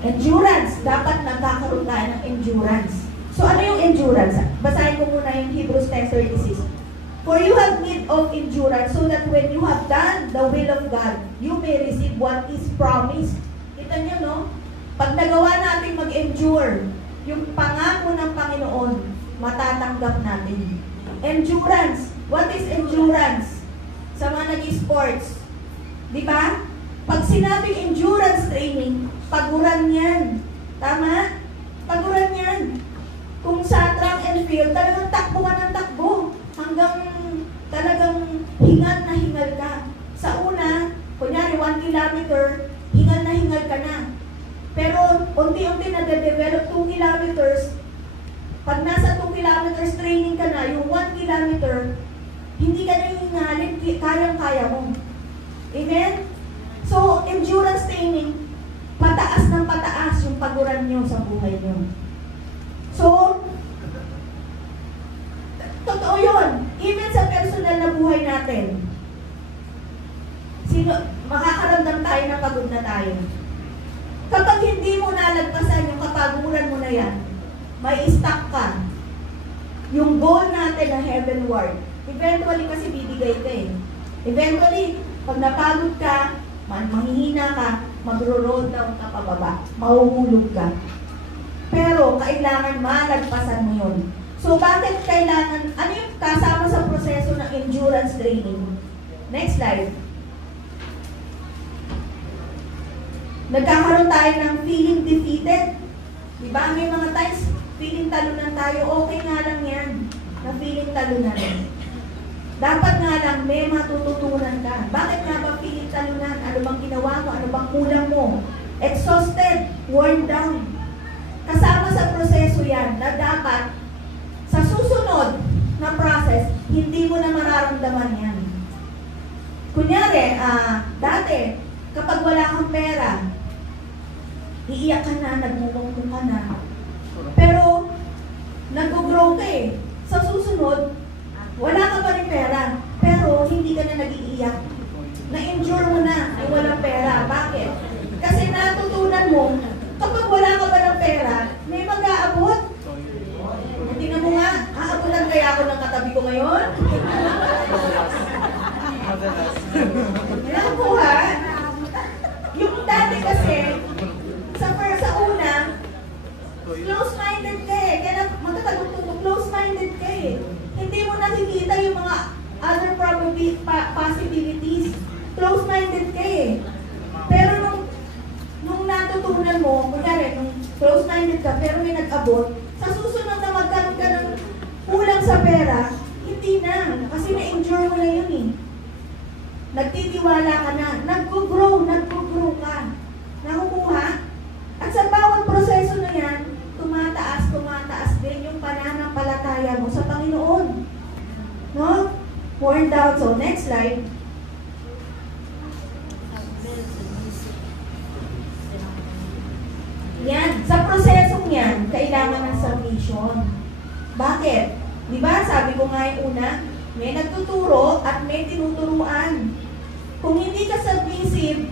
Endurance. Dapat nagkakaroon tayo ng endurance. So, ano yung endurance? Basahin ko muna yung Hebrews 10:36. For you have need of endurance so that when you have done the will of God, you may receive what is promised. Kita niyo, no? Pag nagawa natin mag-endure, yung pangako ng Panginoon, matatanggap natin. Endurance. What is endurance? Sa mga nag-sports. Di ba? Pag sinabing endurance training, paguran yan. Tama? Paguran yan. Kung sa track and field, talagang takbo ka ng takbo. Hanggang talagang hingal na hingal ka. Sa una, kunyari 1 kilometer, hingal na hingal ka na. Pero unti-unti na de-develop 2 kilometers. Pag nasa 2 kilometers training ka na, yung 1 kilometer, hindi ka na hingalin, kayang-kaya mo. Amen? So, endurance training, pataas ng pataas yung paguran nyo sa buhay nyo. So, totoo yun. Even sa personal na buhay natin, makakaramdam tayo na pagod na tayo. Kapag hindi mo nalagpasan yung kapaguran mo na yan, may stuck ka. yung goal natin na heavenward, eventually kasi bibigay ka eh. Eventually, pag napagod ka, manghihina ka, magro-roll down ka pababa, mahuhulog ka. Pero kailangan malagpasan mo yun. So bakit kailangan, ano yung kasama sa proseso ng endurance training? Next slide. Nagkakaroon tayo ng feeling defeated. Diba? May mga times, feeling talunan tayo, okay nga lang yan, na feeling talunan. Dapat nga lang may matututunan ka. Bakit nga ba feeling talunan? Ano bang ginawa mo? Ano bang kulang mo? Exhausted, worn down. Kasama sa proseso yan na dapat sa susunod na process, hindi mo na mararamdaman yan. Kunyari, dati, kapag wala kang pera, iiyak ka na, nagmumungkong ka na. Pero, nag-grow ka eh. Sa susunod, wala ka pa rin pera, pero hindi ka na nag-iiyak. Na-endure mo na ay walang pera. Bakit? Kasi natutunan mo, kapag wala ka pa ng pera, may mag-aabot. Tingnan mo nga, aabutan kaya ako ng katabi ko ngayon? Nakuha. Yung dati kasi, sa una, close-minded ka eh. Kaya magkatagutong close-minded ka eh. Hindi mo nakikita yung mga other possibilities. Close-minded ka eh. Pero nung natutunan mo, kunyari, nung close-minded ka, pero may nag-abot, sa susunod na magkaroon ka ng kulang sa pera, hindi na. Kasi na-endure mo na yun eh. Nagtitiwala ka na. Nag-grow ka. Nakukuha? At sa bawat proseso na yan, tumataas din yung pananampalataya mo sa Panginoon. No? Worn down. So, next slide. Yan. Sa prosesong yan, kailangan ng submission. Bakit? Di ba? Sabi ko nga yung una, may nagtuturo at may tinuturuan. Kung hindi ka submissive,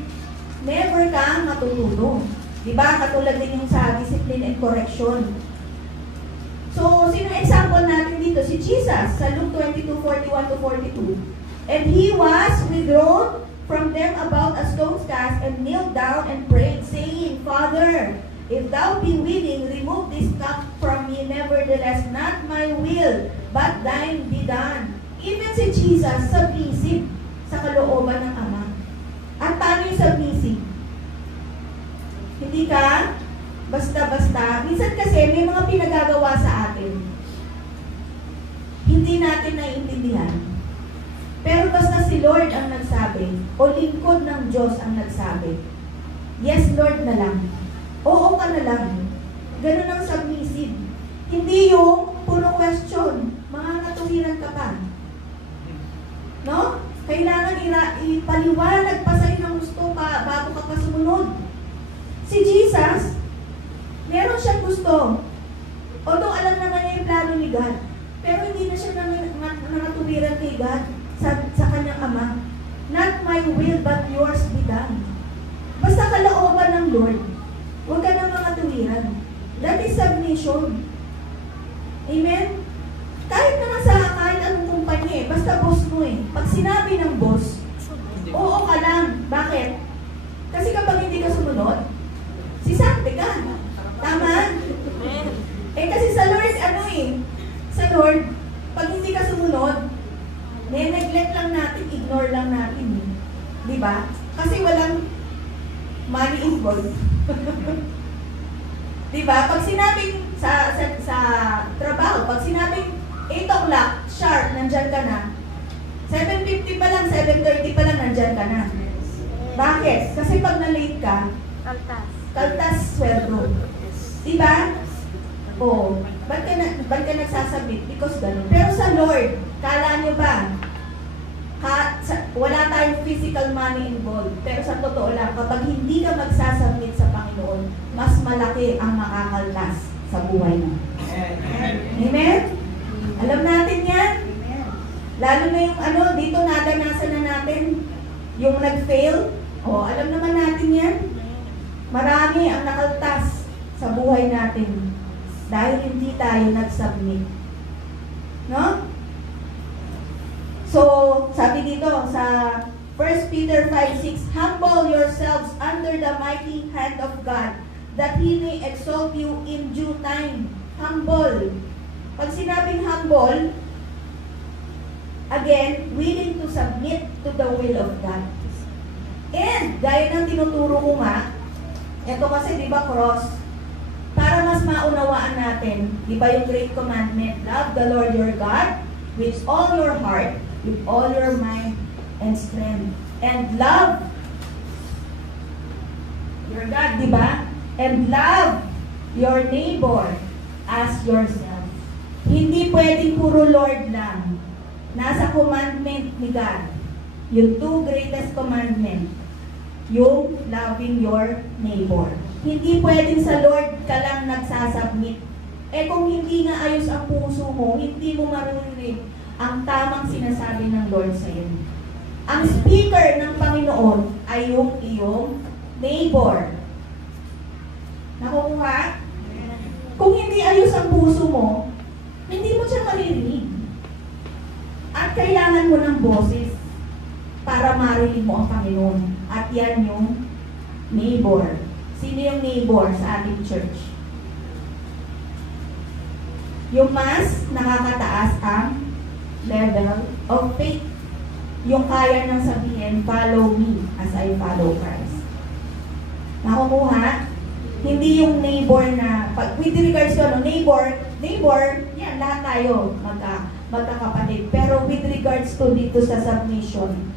never kang matutulong. Diba? Katulad din yung sa discipline and correction. So, sino example natin dito? Si Jesus, sa Luke 22:41-42. And he was withdrawn from them about a stone's cast and kneeled down and prayed, saying, Father, if thou be willing, remove this cup from me. Nevertheless, not my will, but thine be done. Even si Jesus, submissive sa kalooban ng Ama. At paano yung submissive? Hindi ka basta-basta. Minsan kasi may mga pinagagawa sa atin. Hindi natin naiintindihan. Pero basta si Lord ang nagsabi, o lingkod ng Diyos ang nagsabi, yes Lord na lang. Oo ka na lang. Ganun ang submissive. Hindi yung puro question. Mga natuwiran ka pa. No? Kailangan ipaliwanag pa sa'yo ng gusto pa bago ka pa sumunod. Si Jesus, meron siyang gusto. Although alam naman niya yung plano ni God, pero hindi na siya nakatuwiran kay God sa kanyang Ama. Not my will, but yours be done. Basta kalooban ng Lord, huwag ka nang mga tuwiran. That is submission. Amen? Kahit naman sa kahit anong kumpanya eh, basta boss mo eh. Pag sinabi ng boss, oo ka lang. Bakit? Kasi kapag hindi ka sumunod, sisante ka. Tama? Eh kasi sa Lord, sa Lord, pag hindi ka sumunod, neglect lang natin, ignore lang natin. Diba? Kasi walang money involved. Diba? Pag sinabing sa trabaho, pag sinabing 8 o'clock, sharp, nandyan ka na. 7:50 pa lang, 7:30 pa lang, nandyan ka na. Bakit? Kasi pag na-late ka, kaltas sweldo. Diba? Oo. Ba't ka nagsasubmit? Because ganun. Pero sa Lord, kala nyo ba, wala tayong physical money involved. Pero sa totoo lang, kapag hindi ka magsasubmit sa Panginoon, mas malaki ang makakaltas sa buhay mo. Amen? Alam natin yan? Lalo na yung dito nadanasan na natin, yung nag-fail. Alam naman natin yan. Marami ang nakaltas sa buhay natin dahil hindi tayo nag-submit. No? So, sabi dito sa 1 Peter 5:6, humble yourselves under the mighty hand of God, that He may exalt you in due time. Humble. Pag sinabing humble, again, willing to submit to the will of God. And, gaya ng tinuturo ko nga, ito kasi di ba cross, para mas maunawaan natin, di ba yung great commandment, love the Lord your God with all your heart, with all your mind and strength. And love your God, di ba? And love your neighbor as yourself. Hindi pwedeng puro Lord lang. Nasa commandment ni God. Yung two greatest commandment. Yung loving your neighbor. Hindi pwedeng sa Lord ka lang nagsasubmit. Eh kung hindi nga ayos ang puso mo, hindi mo maririnig ang tamang sinasabi ng Lord sa iyo. Ang speaker ng Panginoon ay yung iyong neighbor. Nakukuha? Kung hindi ayos ang puso mo, hindi mo siya maririnig. At kailangan mo ng boses para marinig mo ang Panginoon. At yan yung neighbor. Sino yung neighbor sa ating church? Yung mas nakakataas ang level of faith. Yung kaya nang sabihin, follow me as I follow Christ. Nakukuha? Hindi yung neighbor na, with regards to neighbor, yan, lahat tayo magkakapatid. Pero with regards to dito sa submission,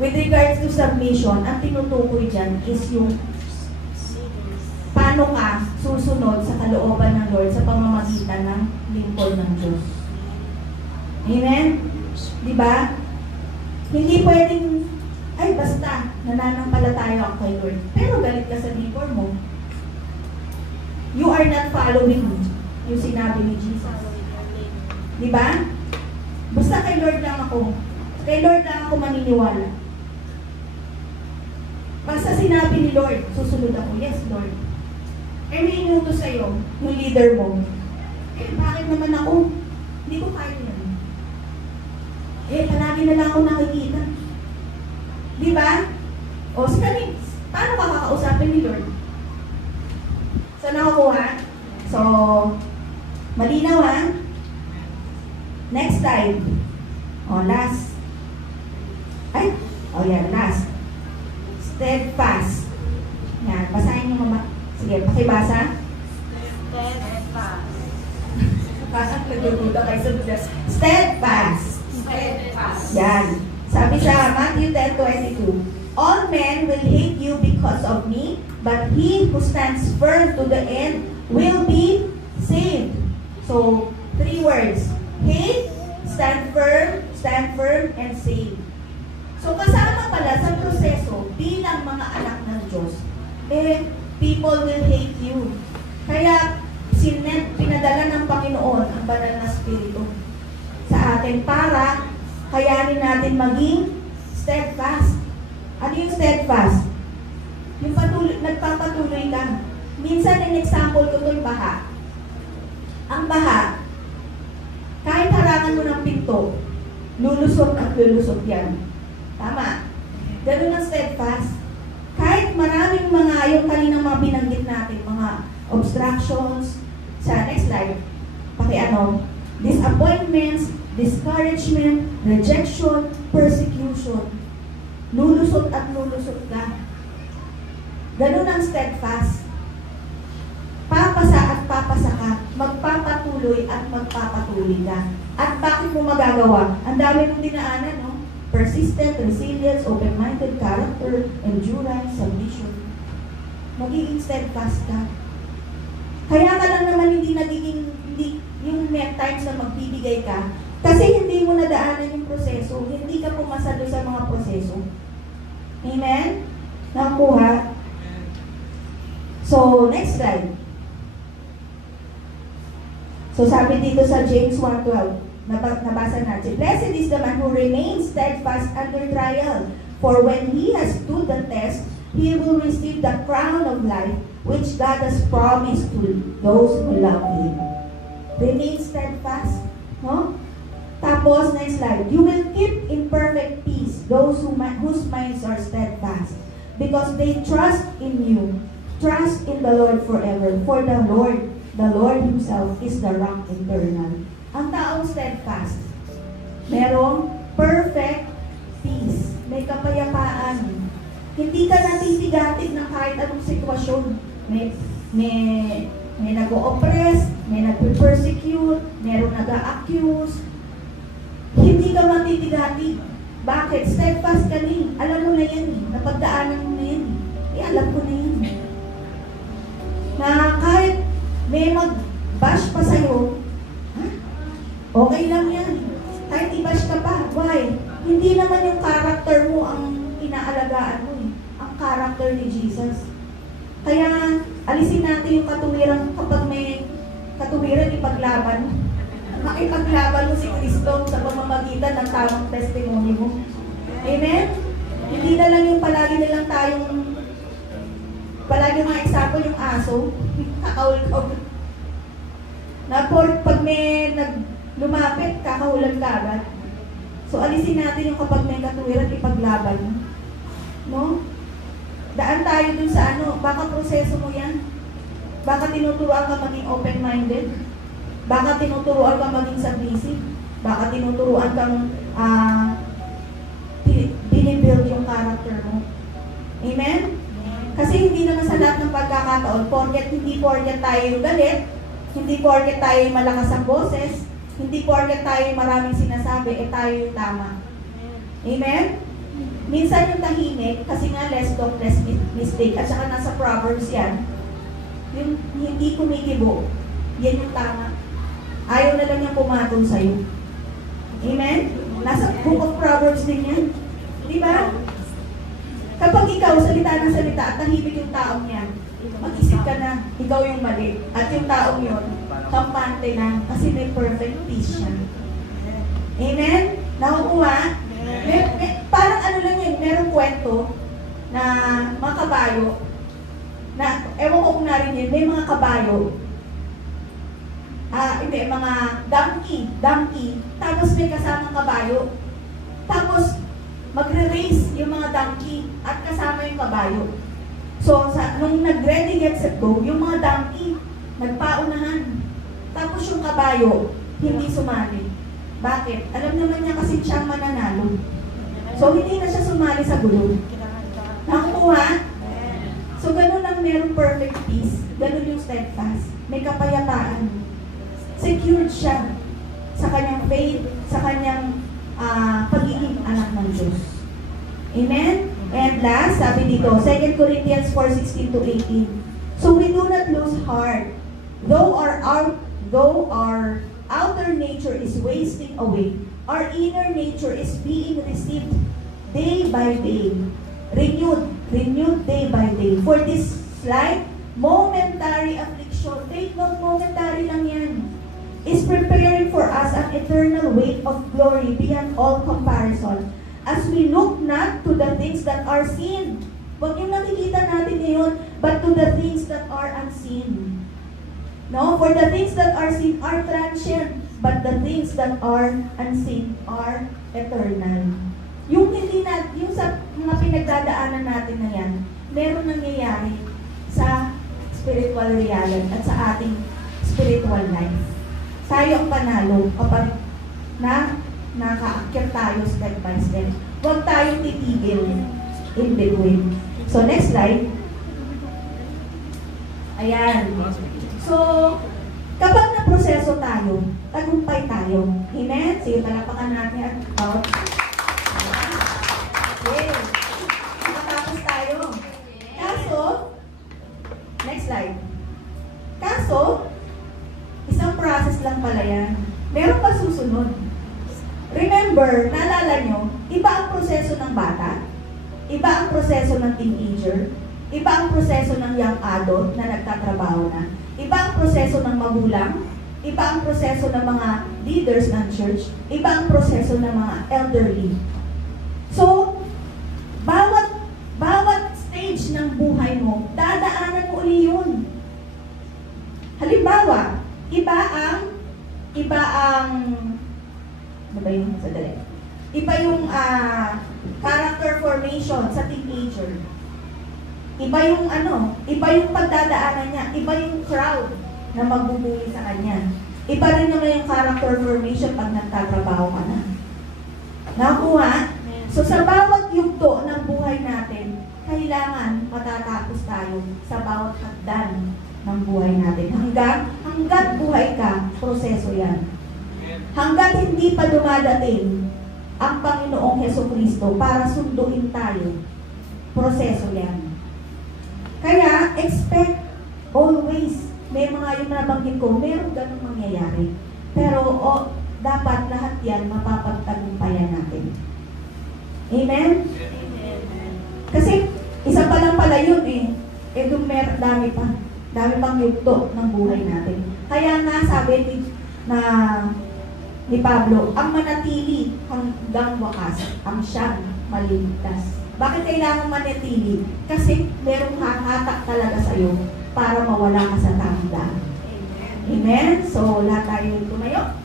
with regards to submission, ang tinutukoy dyan is yung paano ka susunod sa kalooban ng Lord sa pamamagitan ng lingkod ng Diyos. Amen? Diba? Hindi pwedeng, ay basta, nananampalataya ako kay Lord. Pero galit ka sa neighbor mo. You are not following yung sinabi ni Jesus. Diba? Basta kay Lord lang ako. Kay Lord lang ako maniniwala. Basta sinabi ni Lord, susunod ako. Yes, Lord. Eh, may inutos sa'yo, yung leader mo. Eh, bakit naman ako? Hindi ko kaya yan. Eh, palagi na lang ako nakikita. Diba? O, sikanin, paano ka kakausapin ni Lord? So, nakukuha? So, malinaw ha? Next slide. O, last. Ay, o yan, last. Steadfast. Yan, basahin niyo mama. Sige, pakibasa. Steadfast. Pasang nagdududa kayo sa Diyos. Steadfast. Steadfast. Yan. Sabi sa Matthew 10:22, all men will hate you because of me, but he who stands firm to the end will be saved. So, 3 words. Hate, stand firm, and save. So, kasama pala sa proseso bilang mga anak ng Diyos, people will hate you. Kaya, pinadala ng Panginoon ang banal na Espiritu sa atin para kayanin natin maging steadfast. Ano yung steadfast? Yung nagpapatuloy ka. Minsan, in example ko ito yung baha. Ang baha, kahit harangan mo ng pinto, lulusot at lulusot yan. Tama. Ganun ang steadfast. Kahit maraming mga, yung kaninang mga binanggit natin, mga obstructions, sa next slide, disappointments, discouragement, rejection, persecution. Lulusot at lulusot ka. Ganun ang steadfast. Papasa at papasa ka. Magpapatuloy at magpapatuloy ka. At bakit mo magagawa? Ang dami mong dinaanan, no? Persistent, resilience, open-minded, character, endurance, submission. Magiging steadfast ka. Kaya ka lang naman hindi yung may times na magbibigay ka, kasi hindi mo nadaanan yung proseso, hindi ka pumasa doon sa mga proseso. Amen? Nakuha? So, next slide. So, sabi dito sa James 1:12, nabasa natin, blessed is the man who remains steadfast under trial, for when he has stood the test, he will receive the crown of life which God has promised to those who love Him. Remain steadfast. No? Tapos, next slide. You will keep in perfect peace those whose minds are steadfast, because they trust in you. Trust in the Lord forever. For the Lord Himself is the rock eternal. Ang taong steadfast, merong perfect peace. May kapayapaan. Hindi ka natitigatig ng kahit anong sitwasyon. May nag-o-oppress, may nag-persecute, meron nag-a-accuse. Hindi ka matitigatig. Bakit? Steadfast ka ni. Alam mo na yan eh. Napagdaanan mo na yan eh. Alam ko na yan. Na kahit may mag-bash pa sa'yo, okay lang yan. Kahit i-bash ka pa. Why? Hindi naman yung character mo ang inaalagaan mo eh. Ang character ni Jesus. Kaya, alisin natin yung katuwiran kapag may katuwiran, ipaglaban. Makipaglaban mo si Kristo sa pamamagitan ng tamang testimony mo. Amen? Hindi na lang yung palagi nilang tayong, palagi mga example yung aso, kakaul-kaul. Na pag may lumapit, kakahulan ka agad. So, alisin natin yung kapag may katuwiran, ipaglaban mo. No? Daan tayo dun sa baka proseso mo yan. Baka tinuturuan ka maging open-minded. Baka tinuturuan ka maging submissive. Baka tinuturuan kang binibuild yung character mo. Amen? Kasi hindi naman sa lahat ng pagkakataon, hindi porket tayo yung galit, hindi porket tayo yung malakas ang boses, hindi porket tayo yung maraming sinasabi, tayo yung tama. Amen? Minsan yung tahimik, kasi nga less talk, less mistake, at saka nasa Proverbs yan, yung hindi kumikibo, yan yung tama. Ayaw na lang niyang pumatong sa'yo. Amen? Nasa Book of Proverbs din yan. Di ba? Kapag ikaw salita ng salita at tahimik yung taong yan, mag-isip ka na, ikaw yung mali. At yung taong yun, kampante na, kasi may perfect peace siya. Amen? Nakukuha? Parang lang yun, merong kwento na mga kabayo, na, ewan ko kung narinig, may mga kabayo, mga donkey, tapos may kasamang kabayo, tapos magre-race yung mga donkey at kasama yung kabayo. So, nung nag-ready get set go, yung mga donkey, nagpaunahan. Tapos yung kabayo, hindi sumali. Bakit? Alam naman niya kasi siyang mananalo. So, hindi na siya sumali sa gulo. Nakukuha? So, ganun lang merong perfect peace. Ganun yung steadfast. May kapayapaan. Secured siya sa kanyang faith, sa kanyang pagiging anak ng Diyos. Amen? And last, sabi dito, 2 Corinthians 4:16-18. So, we do not lose heart. Though our outer nature is wasting away, our inner nature is being received day by day, renewed day by day. For this slight, momentary affliction, take note, momentary lang yan, is preparing for us an eternal weight of glory beyond all comparison, as we look not to the things that are seen. Huwag yung nakikita natin ngayon, but to the things that are unseen. No? For the things that are seen are transient, but the things that are unseen are eternal. Yung sa mga pinagdadaanan natin na yan, meron nangyayari sa spiritual reality at sa ating spiritual life. Tayo ang panalo kapag nakaakyat tayo step by step. Huwag tayong titigil in between. So, next slide. Ayan. So, kapag na-proseso tayo, tagumpay tayo. Amen? Sige, palapakan natin at out. Okay. Nakatapos tayo. Kaso, next slide. Kaso, isang process lang pala yan. Meron pa susunod. Remember, naalala nyo, iba ang proseso ng bata, iba ang proseso ng teenager, iba ang proseso ng young adult na nagtatrabaho na, iba ang proseso ng magulang, iba ang proseso ng mga leaders ng church, iba ang proseso ng mga elderly. So, bawat stage mo, dadaanan mo uli yun. Halimbawa, iba ang, ano ba yun? Sadali. Iba yung character formation sa teenager. Iba yung pagdadaanan niya, iba yung crowd na magbubuli sa kanya. Iba rin naman yung character formation pag nagtatrabaho ka na. Nakuha? So sa bawat yugto ng buhay natin, kailangan matatapos tayo sa bawat hagdan ng buhay natin. Hanggat buhay ka, proseso yan. Hanggat hindi pa dumadating ang Panginoong Hesukristo para sunduin tayo, proseso yan. Kaya, expect always, may mga yung nabanggit ko, meron ganun mangyayari. Pero dapat lahat yan mapapagtagumpayan natin. Amen? Amen. Kasi, isa pa lang pala yun dami pang yugto ng buhay natin. Kaya nga sabi ni Pablo, ang manatili hanggang wakas, ang siyang maligtas. Bakit kailangan manatili? Kasi merong hahatak talaga sa'yo para mawala ka sa tamang daan. Amen. Amen? So, lahat tayo tumayo.